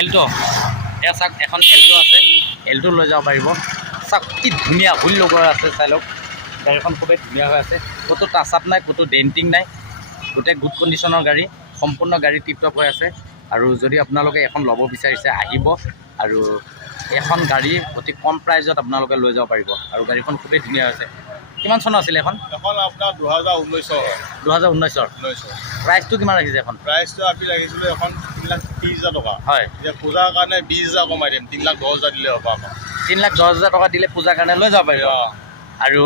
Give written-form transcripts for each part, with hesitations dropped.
Alto এয়া চাওক এখন এল্টো আছে এল্টো লৈ যাব পাৰিব চাওক কি ধুনীয়া হুইল লগোৱা আছে চাই লওক গাড়ীখন খুবেই ধুনীয়া হৈ আছে ক'তো টাচ আপ নাই ক'তো ডেণ্টিং নাই গোটেই গুড কণ্ডিশ্যনৰ গাড়ী সম্পূৰ্ণ গাড়ী টিপটপ হৈ আছে আৰু যদি আপোনালোকে এখন ল'ব বিচাৰিছে আহিব আৰু এখন গাড়ী অতি কম প্ৰাইজত আপোনালোকে লৈ যাব পাৰিব আৰু গাড়ীখন খুবেই ধুনীয়া হৈছে কিমান চনৰ আছিলে এখন আপোনাৰ 2019 প্ৰাইচটো কিমান ৰাখিছে এখন প্ৰাইচটো আমি ৰাখিছিলোঁ এখন 3,30,000 টকা হয় এতিয়া পূজাৰ কাৰণে 20,000 কমাই দিম 3,10,000 দিলে হ'ব আকৌ 3,10,000 টকা দিলে পূজাৰ কাৰণে লৈ যাব পাৰিব আৰু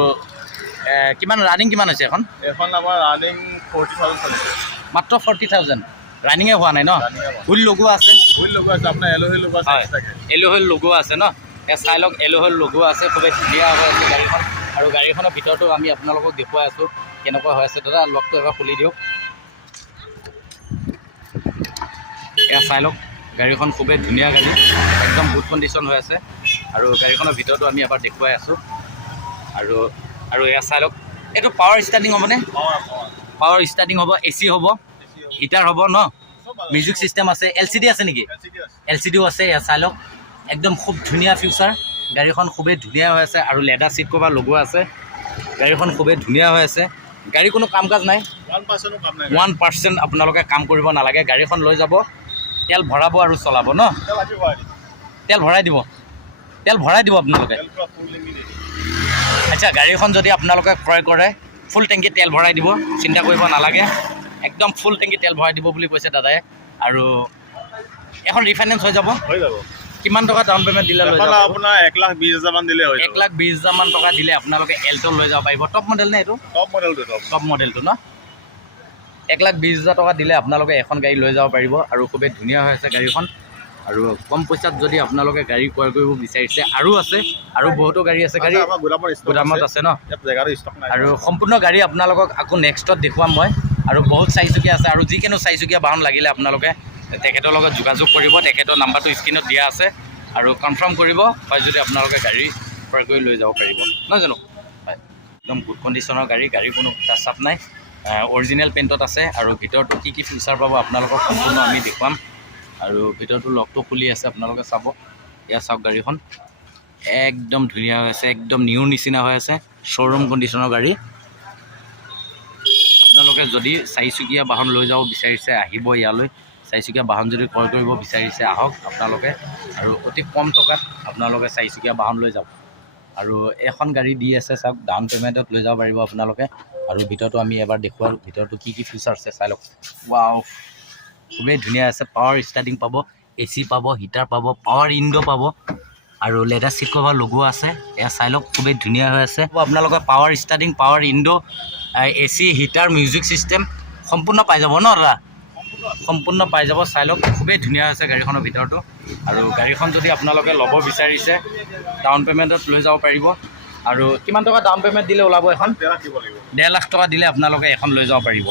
কিমান ৰানিং কিমান হৈছে এখন আমাৰ ৰানিং 40,000 চলিছে মাত্ৰ 40,000 ৰানিঙে হোৱা নাই ন হুইল লগোৱা আছে আপোনাৰ এলোহিল লগোৱা আছে এলোহিল লগোৱা আছে ন এয়া চাই লওক এলোহিল লগোৱা আছে খুবেই ধুনীয়া হৈ আছে গাড়ীখন আৰু গাড়ীখনৰ ভিতৰতো আমি আপোনালোকক দেখুৱাই আছোঁ কেনেকুৱা হৈ আছে দাদা লগটো এবাৰ খুলি দিয়ক এয়া চাই লওক গাড়ীখন খুবেই ধুনীয়া গাড়ী একদম গুড কণ্ডিশ্যন হৈ আছে আৰু গাড়ীখনৰ ভিতৰতো আমি এবাৰ দেখুৱাই আছোঁ আৰু এয়া চাই লওক এইটো পাৱাৰ ষ্টাৰ্টিং হ'বনে পাৱাৰ ষ্টাৰ্টিং হ'ব এচি হ'ব হিটাৰ হ'ব ন মিউজিক ছিষ্টেম আছে LCD আছে নেকি LCDও আছে এয়া চাই লওক একদম খুব ধুনীয়া ফিউচাৰ গাড়ীখন খুবেই ধুনীয়া হৈ আছে আৰু লেডাৰ চিট কভাৰ লগোৱা আছে গাড়ীখন খুবেই ধুনীয়া হৈ আছে গাড়ী কোনো কাম কাজ নাই 1% আপোনালোকে কাম কৰিব নালাগে গাড়ীখন লৈ যাব তেল ভৰাব আৰু চলাব ন তেল ভৰাই দিব আপোনালোকে আচ্ছা গাড়ীখন যদি আপোনালোকে ক্ৰয় কৰে ফুল টেংকি তেল ভৰাই দিব চিন্তা কৰিব নালাগে একদম ফুল টেংকি তেল ভৰাই দিব বুলি কৈছে দাদাই আৰু এখন ৰিফাইনেন্স হৈ যাব কিমান টকা ডাউন পে'মেণ্ট দিলে লৈ যাব আপোনাৰ 1,20,000 মান দিলে 1,20,000 মান টকা দিলে আপোনালোকে এল্টো লৈ যাব পাৰিব টপ মডেল নে এইটো টপ মডেলটো ন 1,20,000 টকা দিলে আপোনালোকে এখন গাড়ী লৈ যাব পাৰিব আৰু খুবেই ধুনীয়া হৈ আছে গাড়ীখন আৰু কম পইচাত যদি আপোনালোকে গাড়ী ক্ৰয় কৰিব বিচাৰিছে আৰু আছে আৰু বহুতো গাড়ী আছে গাড়ী গোদামত আছে ন আৰু সম্পূৰ্ণ গাড়ী আপোনালোকক আকৌ নেক্সটত দেখুৱাম মই আৰু বহুত চাৰিচকীয়া আছে আৰু যিকোনো চাৰিচকীয়া বাহন লাগিলে আপোনালোকে তেখেতৰ লগত যোগাযোগ কৰিব তেখেতৰ নাম্বাৰটো স্ক্ৰীণত দিয়া আছে আৰু কনফাৰ্ম কৰিব হয় যদি আপোনালোকে গাড়ী ক্ৰয় কৰি লৈ যাব পাৰিব নহয় জানো হয় একদম গুড কণ্ডিশ্যনৰ গাড়ী কোনো টাচ আপ নাই অৰিজিনেল পেইণ্টত আছে আৰু ভিতৰতো কি কি ফিচাৰ পাব আপোনালোকক সম্পূৰ্ণ আমি দেখুৱাম আৰু ভিতৰতো লকটো খুলি আছে আপোনালোকে চাব এয়া চাওক গাড়ীখন একদম ধুনীয়া হৈ আছে একদম নিউ নিচিনা হৈ আছে শ্ব'ৰুম কণ্ডিশ্যনৰ গাড়ী আপোনালোকে যদি চাৰিচকীয়া বাহন লৈ যাব বিচাৰিছে আহিব ইয়ালৈ চাৰিচকীয়া বাহন যদি ক্ৰয় কৰিব বিচাৰিছে আহক আপোনালোকে আৰু অতি কম টকাত আপোনালোকে চাৰিচকীয়া বাহন লৈ যাব আৰু এখন গাড়ী দি আছে চাওক ডাউন পে'মেণ্টত লৈ যাব পাৰিব আপোনালোকে আৰু ভিতৰতো আমি এবাৰ দেখুৱালোঁ ভিতৰতো কি কি ফিচাৰ আছে চাই লওক ৱাও খুবেই ধুনীয়া আছে পাৱাৰ ষ্টাৰ্টিং পাব AC পাব হিটাৰ পাব পাৱাৰ উইণ্ডো পাব আৰু লেডাৰ চিট কভাৰ লগোৱা আছে এয়া চাই লওক খুবেই ধুনীয়া হৈ আছে আপোনালোকৰ power starting power window AC heater music system সম্পূৰ্ণ পাই যাব ন দাদা সম্পূৰ্ণ পাই যাব চাই লওক খুবেই ধুনীয়া হৈছে গাড়ীখনৰ ভিতৰতো আৰু গাড়ীখন যদি আপোনালোকে ল'ব বিচাৰিছে ডাউন পে'মেণ্টত লৈ যাব পাৰিব আৰু কিমান টকা ডাউন পে'মেণ্ট দিলে ওলাব এখন 1.5 লাখ টকা দিলে আপোনালোকে এখন লৈ যাব পাৰিব